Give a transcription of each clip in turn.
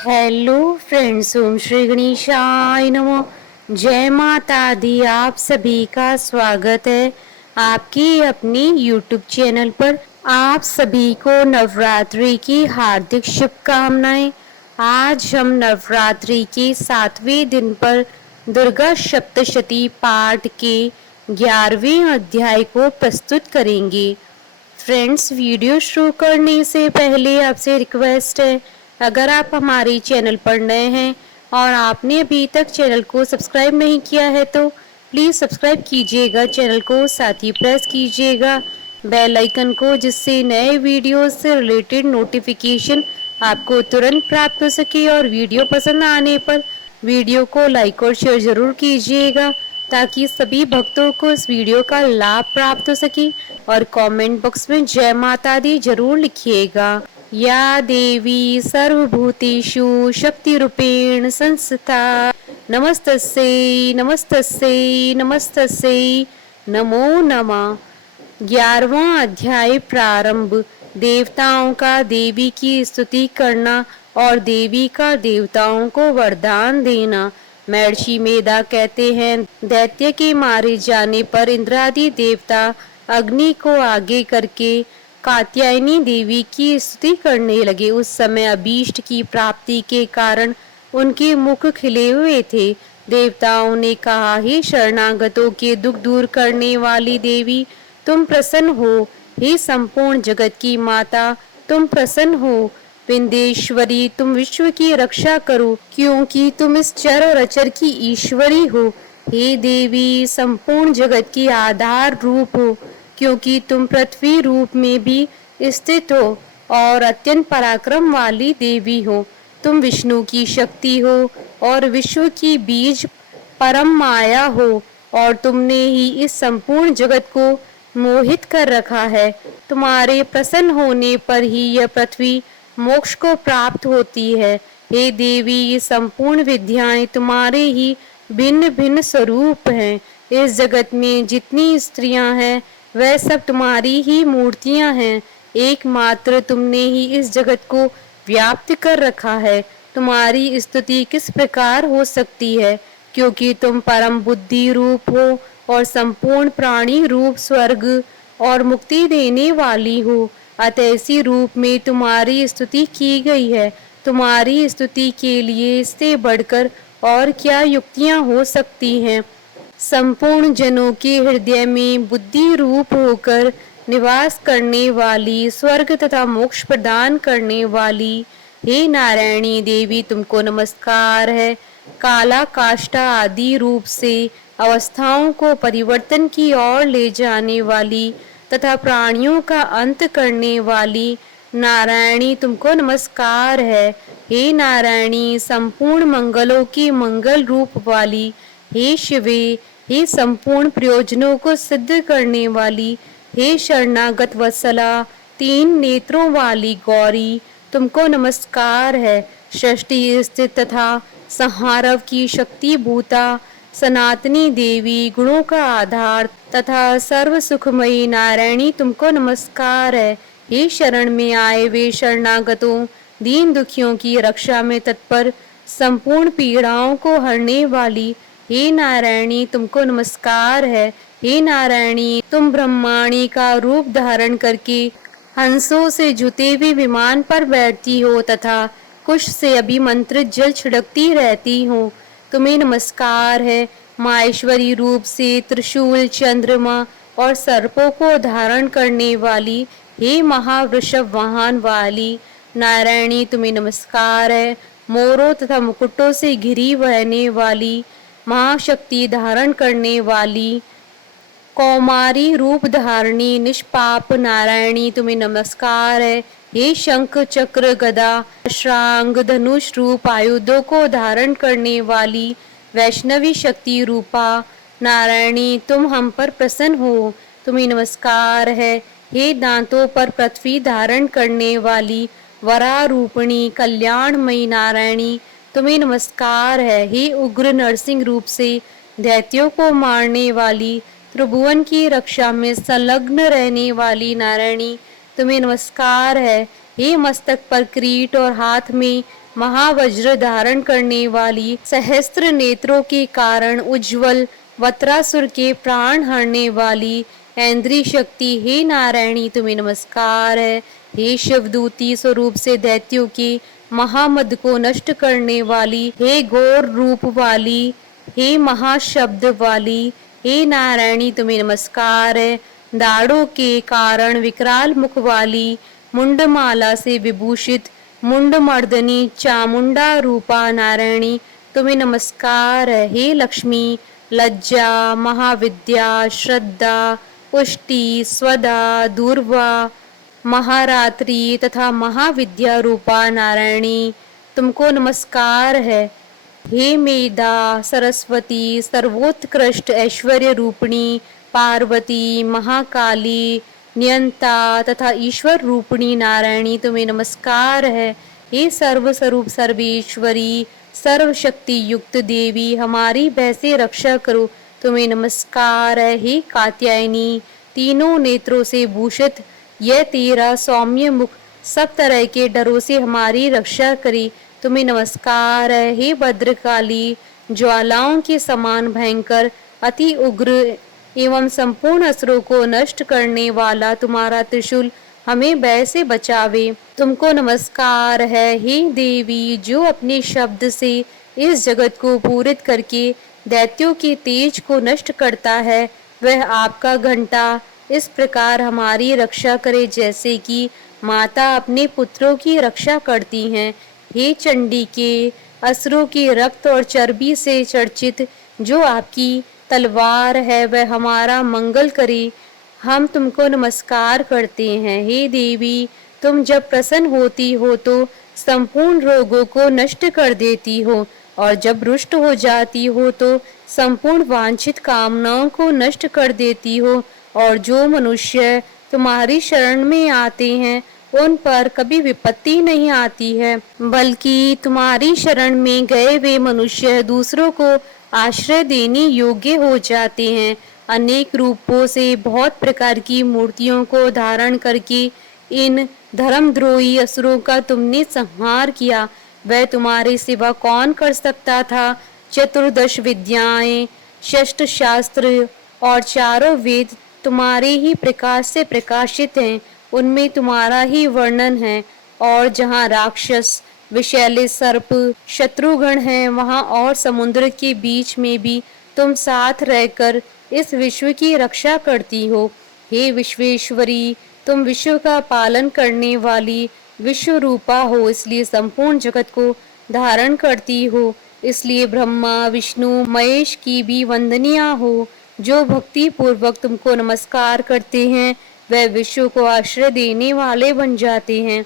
Hello friends, ओम श्री गणेशाय नमः। जय माता दी। आप सभी का स्वागत है आपकी अपनी यूट्यूब चैनल पर। आप सभी को नवरात्रि की हार्दिक शुभकामनाएं। आज हम नवरात्रि के 7वें दिन पर दुर्गा सप्तशती पाठ के 11वें अध्याय को प्रस्तुत करेंगे। फ्रेंड्स, वीडियो शुरू करने से पहले आपसे रिक्वेस्ट है, अगर आप हमारे चैनल पर नए हैं और आपने अभी तक चैनल को सब्सक्राइब नहीं किया है तो प्लीज़ सब्सक्राइब कीजिएगा चैनल को, साथ ही प्रेस कीजिएगा बेल आइकन को, जिससे नए वीडियो से रिलेटेड नोटिफिकेशन आपको तुरंत प्राप्त हो सके। और वीडियो पसंद आने पर वीडियो को लाइक और शेयर ज़रूर कीजिएगा ताकि सभी भक्तों को इस वीडियो का लाभ प्राप्त हो सके। और कमेंट बॉक्स में जय माता दी जरूर लिखिएगा। या देवी सर्वभूतेषु शक्ति रूपेण संस्था नमस्तस्यै नमस्तस्यै नमस्तस्यै नमो नमः। 11वां अध्याय प्रारंभ। देवताओं का देवी की स्तुति करना और देवी का देवताओं को वरदान देना। महर्षि मेधा कहते हैं, दैत्य के मारे जाने पर इंद्रादि देवता अग्नि को आगे करके कात्यायनी देवी की स्तुति करने लगे। उस समय अभीष्ट की प्राप्ति के कारण उनके मुख खिले हुए थे। देवताओं ने कहा, हे शरणागतों के दुख दूर करने वाली देवी, तुम प्रसन्न हो। हे संपूर्ण जगत की माता, तुम प्रसन्न हो। विंध्येश्वरी, तुम विश्व की रक्षा करो, क्योंकि तुम इस चर और अचर की ईश्वरी हो। हे देवी, संपूर्ण जगत की आधार रूप हो, क्योंकि तुम पृथ्वी रूप में भी स्थित हो और अत्यंत पराक्रम वाली देवी हो। तुम विष्णु की शक्ति हो और विश्व की बीज परम माया हो, और तुमने ही इस संपूर्ण जगत को मोहित कर रखा है। तुम्हारे प्रसन्न होने पर ही यह पृथ्वी मोक्ष को प्राप्त होती है। हे देवी, ये संपूर्ण विद्याएं तुम्हारे ही भिन्न भिन्न स्वरूप हैं। इस जगत में जितनी स्त्रियां हैं वह सब तुम्हारी ही मूर्तियां हैं। एकमात्र तुमने ही इस जगत को व्याप्त कर रखा है। तुम्हारी स्तुति किस प्रकार हो सकती है, क्योंकि तुम परम बुद्धि रूप हो और संपूर्ण प्राणी रूप स्वर्ग और मुक्ति देने वाली हो। अतः इसी रूप में तुम्हारी स्तुति की गई है। तुम्हारी स्तुति के लिए इससे बढ़कर और क्या युक्तियां हो सकती हैं। संपूर्ण जनों के हृदय में बुद्धि रूप होकर निवास करने वाली, स्वर्ग तथा मोक्ष प्रदान करने वाली, हे नारायणी देवी, तुमको नमस्कार है। काला काष्ठा आदि रूप से अवस्थाओं को परिवर्तन की ओर ले जाने वाली तथा प्राणियों का अंत करने वाली नारायणी, तुमको नमस्कार है। हे नारायणी, संपूर्ण मंगलों की मंगल रूप वाली, हे शिवे, हे संपूर्ण प्रयोजनों को सिद्ध करने वाली, हे शरणागत वत्सला, 3 नेत्रों वाली गौरी, तुमको नमस्कार है। सृष्टि स्थित तथा संहारव की शक्ति भूता सनातनी देवी, गुणों का आधार तथा सर्व सुखमयी नारायणी, तुमको नमस्कार है। हे शरण में आए वे शरणागतों, दीन दुखियों की रक्षा में तत्पर, संपूर्ण पीड़ाओं को हरने वाली, हे नारायणी, तुमको नमस्कार है। हे नारायणी, तुम ब्रह्माणी का रूप धारण करके हंसों से जुते हुए विमान पर बैठती हो तथा कुश से अभिमंत्रित जल छिड़कती रहती हो। तुम्हें नमस्कार है। माहेश्वरी रूप से त्रिशूल, चंद्रमा और सर्पों को धारण करने वाली, हे महावृषभ वाहन वाली नारायणी, तुम्हें नमस्कार है। मोरों तथा मुकुटों से घिरी बहने वाली, महाशक्ति धारण करने वाली, कौमारी रूप धारणी निष्पाप नारायणी, तुम्हें नमस्कार है। हे शंख चक्र गदा श्रांग धनुष रूप आयुधों को धारण करने वाली वैष्णवी शक्ति रूपा नारायणी, तुम हम पर प्रसन्न हो, तुम्हें नमस्कार है। हे दांतों पर पृथ्वी धारण करने वाली वरारूपिणी कल्याणमयी नारायणी, तुम्हें नमस्कार है। हे उग्र नरसिंह रूप से दैत्यों को मारने वाली, त्रिभुवन की रक्षा में संलग्न रहने वाली नारायणी, तुम्हें नमस्कार है। हे मस्तक पर किरीट और हाथ में महावज्र धारण करने वाली, सहस्त्र नेत्रों के कारण उज्जवल, वत्रासुर के प्राण हरने वाली ऐन्द्री शक्ति, हे नारायणी तुम्हें नमस्कार है। हे शिवदूती स्वरूप से दैत्यों के महामद को नष्ट करने वाली, हे घोर रूप वाली, हे महाशब्द वाली, हे नारायणी तुम्हें नमस्कार है। दाढ़ों के कारण विकराल मुख वाली, मुंडमाला से विभूषित मुंडमर्दनी चामुंडा रूपा नारायणी तुम्हें नमस्कार है। हे लक्ष्मी, लज्जा, महाविद्या, श्रद्धा, पुष्टि, स्वदा, दूर्वा, महारात्रि तथा महाविद्या रूपा नारायणी तुमको नमस्कार है। हे मेधा, सरस्वती, सर्वोत्कृष्ट ऐश्वर्य रूपिणी पार्वती, महाकाली, नियंता तथा ईश्वर रूपिणी नारायणी तुम्हें नमस्कार है। हे सर्व स्वरूप सर्वेश्वरी, सर्वशक्ति युक्त देवी, हमारी भय से रक्षा करो तुम्हें नमस्कार है। हे कात्यायनी, तीनों नेत्रों से भूषित यह तेरा सौम्य मुख सब तरह के डरों से हमारी रक्षा करे तुम्हें नमस्कार है। हे भद्रकाली, ज्वालाओं के समान भयंकर, अति उग्र एवं संपूर्ण असुरों को नष्ट करने वाला तुम्हारा त्रिशूल हमें भय से बचावे तुमको नमस्कार है। हे देवी, जो अपने शब्द से इस जगत को पूरित करके दैत्यों के तेज को नष्ट करता है, वह आपका घंटा इस प्रकार हमारी रक्षा करे जैसे कि माता अपने पुत्रों की रक्षा करती हैं। हे चंडी के असुरों के रक्त और चर्बी से चर्चित जो आपकी तलवार है, वह हमारा मंगल करे, हम तुमको नमस्कार करते हैं। हे देवी, तुम जब प्रसन्न होती हो तो संपूर्ण रोगों को नष्ट कर देती हो, और जब रुष्ट हो जाती हो तो संपूर्ण वांछित कामनाओं को नष्ट कर देती हो। और जो मनुष्य तुम्हारी शरण में आते हैं उन पर कभी विपत्ति नहीं आती है, बल्कि तुम्हारी शरण में गए वे मनुष्य दूसरों को आश्रय देने योग्य हो जाते हैं। अनेक रूपों से बहुत प्रकार की मूर्तियों को धारण करके इन धर्मद्रोही असुरों का तुमने संहार किया। वह तुम्हारे सिवा कौन कर सकता था। चतुर्दश विद्याएं, षष्ठ शास्त्र और चारों वेद तुम्हारे ही प्रकाश से प्रकाशित हैं, उनमें तुम्हारा ही वर्णन है। और जहाँ राक्षस, विषैले सर्प, शत्रुगण हैं, वहाँ और समुद्र के बीच में भी तुम साथ रहकर इस विश्व की रक्षा करती हो। हे विश्वेश्वरी, तुम विश्व का पालन करने वाली विश्व रूपा हो, इसलिए संपूर्ण जगत को धारण करती हो। इसलिए ब्रह्मा, विष्णु, महेश की भी वंदनिया हो। जो भक्ति पूर्वक तुमको नमस्कार करते हैं वह विश्व को आश्रय देने वाले बन जाते हैं।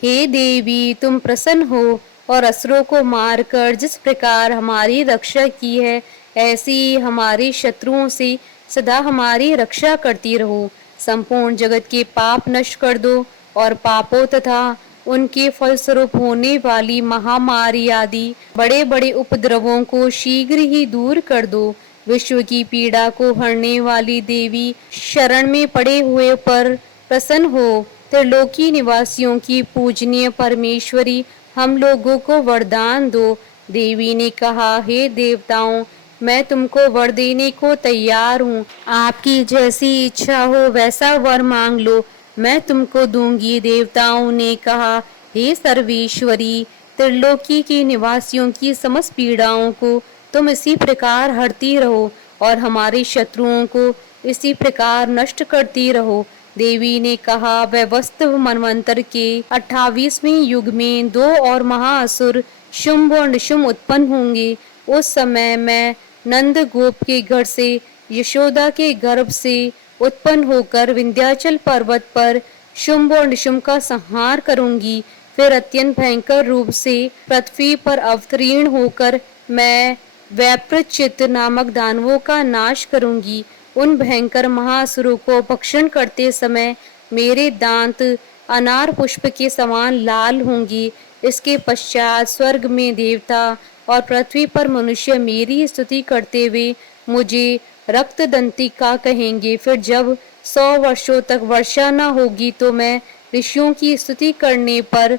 हे देवी, तुम प्रसन्न हो और असुरों को मारकर जिस प्रकार हमारी रक्षा की है, ऐसी हमारे शत्रुओं से सदा हमारी रक्षा करती रहो। संपूर्ण जगत के पाप नष्ट कर दो और पापों तथा उनके फलस्वरूप होने वाली महामारी आदि बड़े बड़े उपद्रवों को शीघ्र ही दूर कर दो। विश्व की पीड़ा को हरने वाली देवी, शरण में पड़े हुए पर प्रसन्न हो। त्रिलोकी निवासियों की पूजनीय परमेश्वरी, हम लोगों को वरदान दो। देवी ने कहा, हे देवताओं, मैं तुमको वर देने को तैयार हूँ। आपकी जैसी इच्छा हो वैसा वर मांग लो, मैं तुमको दूंगी। देवताओं ने कहा, हे सर्वेश्वरी, त्रिलोकी के निवासियों की समस्त पीड़ाओं को तुम इसी प्रकार हरती रहो और हमारे शत्रुओं को इसी प्रकार नष्ट करती रहो। देवी ने कहा, वह वास्तव मनवंतर के 28वें युग में 2 और महाअसुर शुंभ और निशुंभ उत्पन्न होंगे। उस समय मैं नंद गोप के घर से, यशोदा के गर्भ से उत्पन्न होकर विंध्याचल पर्वत पर शुंभ और निशुंभ का संहार करूंगी। फिर अत्यंत भयंकर रूप से पृथ्वी पर अवतीर्ण होकर मैं वैप्रचित नामक दानवों का नाश करूंगी। उन भयंकर महाअसुरों को भक्षण करते समय मेरे दांत अनार पुष्प के समान लाल होंगी। इसके पश्चात स्वर्ग में देवता और पृथ्वी पर मनुष्य मेरी स्तुति करते हुए मुझे रक्तदंतिका कहेंगे। फिर जब 100 वर्षों तक वर्षा न होगी तो मैं ऋषियों की स्तुति करने पर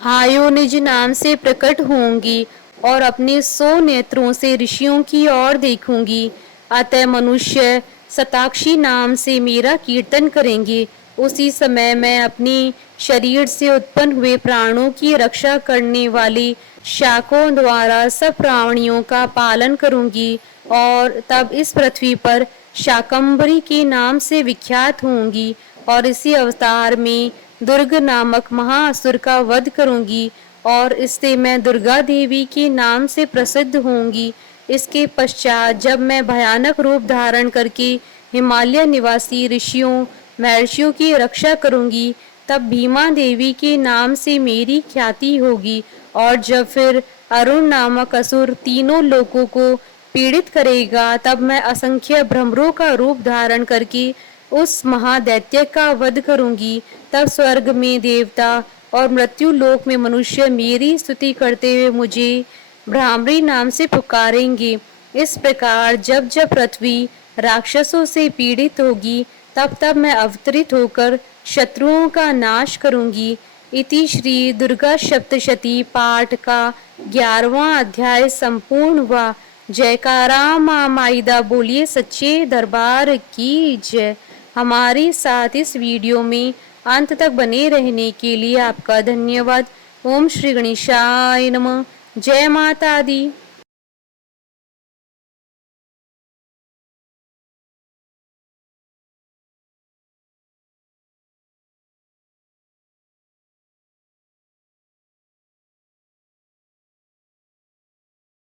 आयो निज नाम से प्रकट होंगी और अपने 100 नेत्रों से ऋषियों की ओर देखूंगी। अतः मनुष्य सताक्षी नाम से मेरा कीर्तन करेंगे। उसी समय मैं अपनी शरीर से उत्पन्न हुए प्राणों की रक्षा करने वाले शाकों द्वारा सब प्राणियों का पालन करूंगी और तब इस पृथ्वी पर शाकंभरी के नाम से विख्यात होंगी और इसी अवतार में दुर्ग नामक महाअसुर का वध करूंगी और इससे मैं दुर्गा देवी के नाम से प्रसिद्ध होंगी। इसके पश्चात जब मैं भयानक रूप धारण करके हिमालय निवासी ऋषियों महर्षियों की रक्षा करूंगी, तब भीमा देवी के नाम से मेरी ख्याति होगी। और जब फिर अरुण नामक असुर तीनों लोगों को पीड़ित करेगा, तब मैं असंख्य भ्रमरों का रूप धारण करके उस महादैत्य का वध करूंगी। तब स्वर्ग में देवता और मृत्यु लोक में मनुष्य मेरी स्तुति करते हुए मुझे भ्रामरी नाम से पुकारेंगे। इस प्रकार जब जब पृथ्वी राक्षसों से पीड़ित होगी, तब तब मैं अवतरित होकर शत्रुओं का नाश करूंगी। इति श्री दुर्गा सप्तशती पाठ का 11वां अध्याय संपूर्ण हुआ। जयकारा माँ माईदा बोलिए सच्चे दरबार की जय। हमारे साथ इस वीडियो में अंत तक बने रहने के लिए आपका धन्यवाद। ओम श्री गणेशाय नमः। जय माता दी।